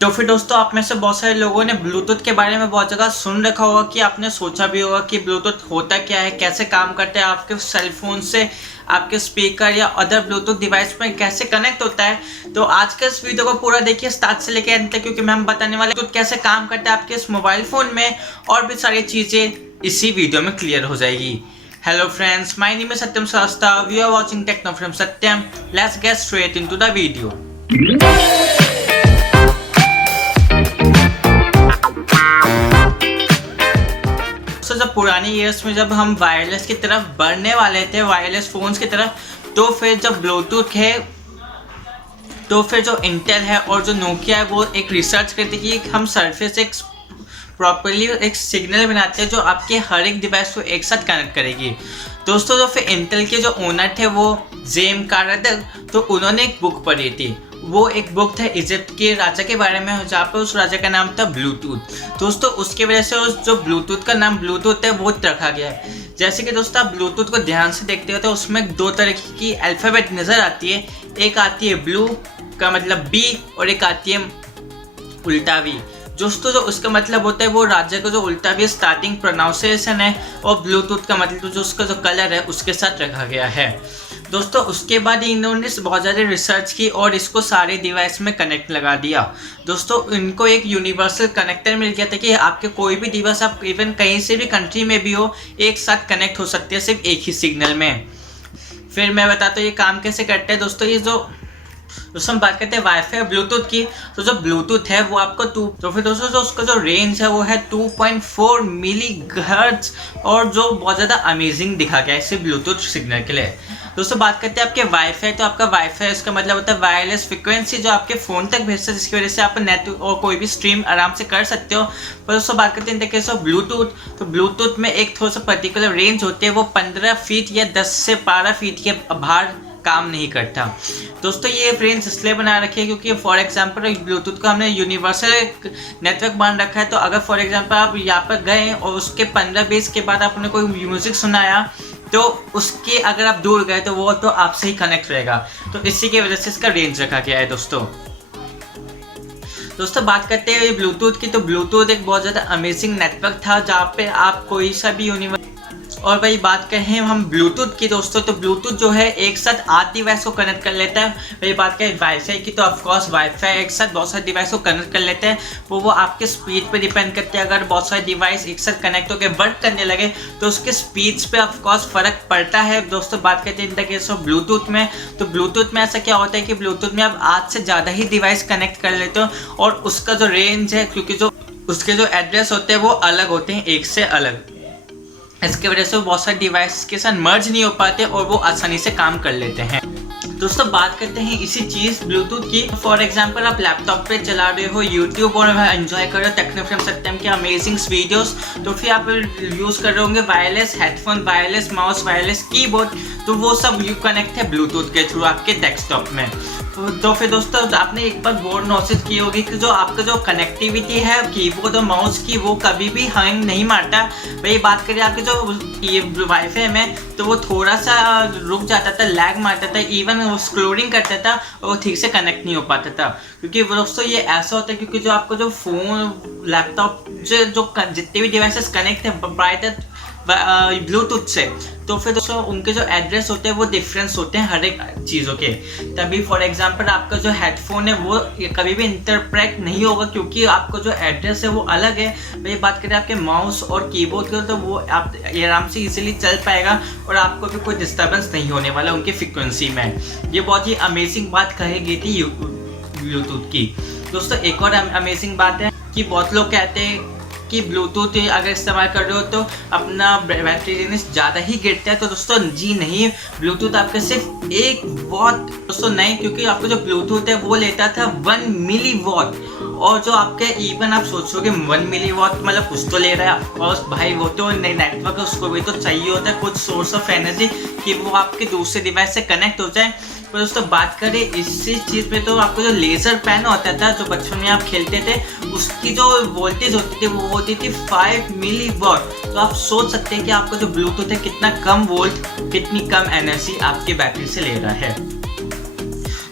तो फिर दोस्तों, आप में से बहुत सारे लोगों ने ब्लूटूथ के बारे में बहुत जगह सुन रखा होगा कि आपने सोचा भी होगा कि ब्लूटूथ होता क्या है, कैसे काम करता है, आपके सेलफोन से आपके स्पीकर या अदर ब्लूटूथ डिवाइस में कैसे कनेक्ट होता है। तो आज के इस वीडियो को पूरा देखिए स्टार्ट से लेकर अंत तक, क्योंकि मैं बताने वाले ब्लूटूथ कैसे काम करता है आपके इस मोबाइल फ़ोन में, और भी सारी चीज़ें इसी वीडियो में क्लियर हो जाएगी। Hello friends, my name is Satyam Sastha. We are watching Techno from Satyam. Let's get straight into the video. तो जब पुरानी ईयर्स में जब हम वायरलेस की तरफ बढ़ने वाले थे, वायरलेस फ़ोन्स की तरफ, तो फिर जब ब्लूटूथ है, तो फिर जो इंटेल है और जो नोकिया है वो एक रिसर्च करती कि हम सरफेस एक प्रॉपरली एक सिग्नल बनाते हैं जो आपके हर एक डिवाइस को एक साथ कनेक्ट करेगी। दोस्तों, जो फिर इंटेल के जो ओनर थे वो जेम कारटर, तो उन्होंने एक बुक पढ़ी थी। वो एक बुक था इजिप्ट के राजा के बारे में, जहाँ पर उस राजा का नाम था ब्लूटूथ। दोस्तों, उसकी वजह से उस जो ब्लूटूथ का नाम ब्लूटूथ है वो रखा गया है। जैसे कि दोस्तों, आप ब्लूटूथ को ध्यान से देखते हो तो उसमें दो तरह की अल्फ़ाबेट नज़र आती है। एक आती है ब्लू का मतलब बी, और एक आती है उल्टा वी। दोस्तों, जो उसका मतलब होता है वो राज्य का जो उल्टा भी स्टार्टिंग प्रोनाउंसिएशन है, और ब्लूटूथ का मतलब जो उसका जो कलर है उसके साथ रखा गया है। दोस्तों, उसके बाद इन्होंने बहुत ज़्यादा रिसर्च की और इसको सारे डिवाइस में कनेक्ट लगा दिया। दोस्तों, इनको एक यूनिवर्सल कनेक्टर मिल गया था कि आपके कोई भी डिवाइस, आप इवन कहीं से भी कंट्री में भी हो, एक साथ कनेक्ट हो सकते हैं सिर्फ एक ही सिग्नल में। फिर मैं बताता हूँ ये काम कैसे करते हैं। दोस्तों, ये जो हम बात करते हैं वाईफाई और ब्लूटूथ की, तो जो ब्लूटूथ है वो आपको तो फिर दोस्तों जो उसका जो रेंज है वो है 2.4 मिलीहर्ट्ज़, और जो बहुत ज़्यादा अमेजिंग दिखा गया है इसे ब्लूटूथ सिग्नल के लिए। दोस्तों, बात करते हैं आपके वाईफाई, तो आपका वाईफाई इसका मतलब होता है वायरलेस फ्रिक्वेंसी जो आपके फ़ोन तक भेजता है, जिसकी वजह से आप नेट और कोई भी स्ट्रीम आराम से कर सकते हो। पर दोस्तों, बात करते हैं केस ऑफ ब्लूटूथ, तो ब्लूटूथ में एक थोड़ा सा पर्टिकुलर रेंज होती है, वो 15 फीट या 10 से 12 फीट के बाहर काम नहीं करता। दोस्तों, ये रेंज इसलिए बना रखी है क्योंकि फॉर एग्जांपल ब्लूटूथ का हमने यूनिवर्सल नेटवर्क मान रखा है। तो अगर फॉर एग्जांपल आप यहाँ पर गए और उसके 15-20 के बाद आपने कोई म्यूज़िक सुनाया, तो उसके अगर आप दूर गए तो वो तो आपसे ही कनेक्ट रहेगा। तो इसी की वजह से इसका रेंज रखा गया है। दोस्तों, बात करते हैं ब्लूटूथ की, तो ब्लूटूथ एक बहुत ज़्यादा अमेजिंग नेटवर्क था जहाँ पे आप कोई सा भी और भाई बात करें हम ब्लूटूथ की दोस्तों, तो ब्लूटूथ जो है एक साथ 8 डिवाइस को कनेक्ट कर लेता है। भाई बात करें वाईफाई की, तो ऑफकोर्स वाईफाई एक साथ बहुत सारे डिवाइस को कनेक्ट कर लेते हैं। वो आपके स्पीड पे डिपेंड करते हैं। अगर बहुत सारे डिवाइस एक साथ कनेक्ट होकर वर्क करने लगे तो उसके स्पीड्स पे ऑफकोर्स फ़र्क पड़ता है। दोस्तों, बात करते हैं in the case of Bluetooth में, तो ब्लूटूथ में ऐसा क्या होता है कि ब्लूटूथ में आप 8 से ज़्यादा ही डिवाइस कनेक्ट कर लेते हो, और उसका जो रेंज है, क्योंकि जो उसके जो एड्रेस होते हैं वो अलग होते हैं एक से अलग, इसकी वजह से वो बहुत सारे डिवाइस के साथ मर्ज नहीं हो पाते और वो आसानी से काम कर लेते हैं। दोस्तों, बात करते हैं इसी चीज़ ब्लूटूथ की। फॉर एग्जांपल आप लैपटॉप पे चला रहे हो यूट्यूब और एंजॉय कर रहे हो टेक्नो फ्रॉम सत्यम के अमेजिंग वीडियोस, तो फिर आप यूज़ कर रहे होंगे wireless headphone, wireless mouse, wireless keyboard, तो वो सब यू कनेक्ट है ब्लूटूथ के थ्रू आपके डेस्कटॉप में। तो फिर दोस्तों, आपने एक बार बोर्ड नोटिस की होगी कि जो आपका जो कनेक्टिविटी है कीबोर्ड और माउस की, वो कभी भी हैंग नहीं मारता। वही बात करें आपके जो ये वाईफाई में, तो वो थोड़ा सा रुक जाता था, लैग मारता था, इवन वो स्क्रोलिंग करता था और वो ठीक से कनेक्ट नहीं हो पाता था। क्योंकि दोस्तों ये ऐसा होता है क्योंकि जो आपका जो फ़ोन, लैपटॉप जो जितने भी डिवाइसेस कनेक्ट है बाय ब्लूटूथ से, तो फिर दोस्तों उनके जो एड्रेस होते हैं वो डिफरेंस होते हैं हर एक चीज़ों के। तभी फॉर एग्जांपल आपका जो हेडफोन है वो कभी भी इंटरप्रेट नहीं होगा, क्योंकि आपका जो एड्रेस है वो अलग है। भाई बात करें आपके माउस और कीबोर्ड की, तो वो आप आराम से इजीली चल पाएगा और आपको भी कोई डिस्टर्बेंस नहीं होने वाला उनकी फ्रिक्वेंसी में। ये बहुत ही अमेजिंग बात कही गई थी ब्लूटूथ की। दोस्तों, एक और अमेजिंग बात है कि बहुत लोग कहते हैं कि ब्लूटूथ अगर इस्तेमाल कर रहे हो तो अपना बैटरी रेंज ज़्यादा ही गिरता है। तो दोस्तों जी नहीं, ब्लूटूथ आपका सिर्फ 1 वॉट दोस्तों नहीं, क्योंकि आपका जो ब्लूटूथ है वो लेता था 1 मिली वॉट, और जो आपके इवन आप सोचोगे 1 मिली वॉट मतलब कुछ तो ले रहा है, और भाई वो तो नेटवर्क है, उसको भी तो चाहिए होता है कुछ सोर्स ऑफ एनर्जी कि वो आपके दूसरे डिवाइस से कनेक्ट हो जाए। तो दोस्तों, बात करें इसी चीज़ पे, तो आपको जो लेज़र पेन होता था जो बचपन में आप खेलते थे, उसकी जो वोल्टेज होती थी वो होती थी 5 मिली वॉट। तो आप सोच सकते हैं कि आपका जो ब्लूटूथ है कितना कम वोल्ट, कितनी कम एनर्जी आपके बैटरी से ले रहा है।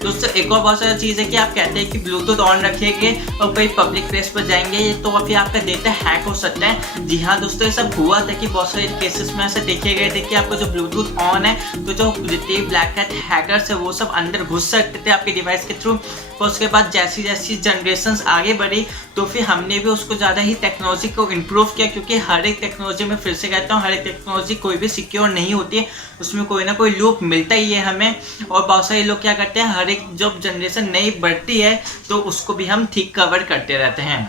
दोस्तों एक और बहुत सारी चीज़ है कि आप कहते हैं कि ब्लूटूथ ऑन रखेंगे और कोई पब्लिक प्लेस पर जाएंगे ये तो फिर आपका डेटा हैक हो सकता है। जी हाँ दोस्तों, ये सब हुआ था कि बहुत सारे केसेस में ऐसे देखे गए थे कि आपको जो ब्लूटूथ ऑन है तो जो जितने ब्लैक हैट हैकर्स है वो सब अंदर घुस सकते थे आपके डिवाइस के थ्रू। और उसके बाद जैसी जैसी जनरेशन्स आगे बढ़ी तो फिर हमने भी उसको ज़्यादा ही टेक्नोलॉजी को इम्प्रूव किया, क्योंकि हर एक टेक्नोलॉजी में फिर से कहता हूँ हर एक टेक्नोलॉजी कोई भी सिक्योर नहीं होती है, उसमें कोई ना कोई लूप मिलता ही है हमें। और बहुत सारे लोग क्या करते हैं, हर एक जब जनरेशन नई बढ़ती है तो उसको भी हम ठीक कवर करते रहते हैं।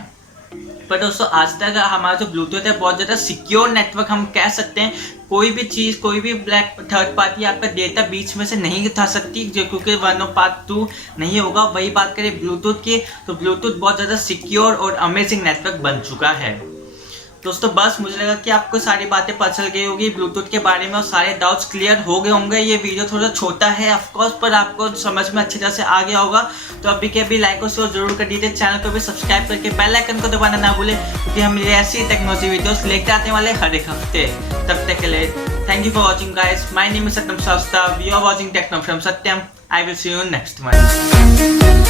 पर दोस्तों आज तक हमारा जो ब्लूटूथ है बहुत ज़्यादा सिक्योर नेटवर्क हम कह सकते हैं। कोई भी चीज़ कोई भी ब्लैक थर्ड पार्टी आपका डेटा बीच में से नहीं उठा सकती, जो क्योंकि 1 और पार्ट 2 नहीं होगा। वही बात करें ब्लूटूथ की तो ब्लूटूथ बहुत ज़्यादा सिक्योर और अमेजिंग नेटवर्क बन चुका है। दोस्तों बस मुझे लगा कि आपको सारी बातें पता चल गई होगी ब्लूटूथ के बारे में और सारे डाउट्स क्लियर हो गए होंगे। ये वीडियो थोड़ा छोटा है ऑफकोर्स, पर आपको समझ में अच्छी तरह से आ गया होगा। तो अभी के अभी लाइक और शेयर जरूर कर दीजिए, चैनल को भी सब्सक्राइब करके बेल आइकन को दबाना ना भूलें, क्योंकि हम ऐसी टेक्नोलॉजी वीडियोस लेकर आने वाले हर एक हफ्ते। तब तक के लिए thank you for watching guys, my name is Satyam Shastra, we are watching Techno from Satyam. I will see you next one.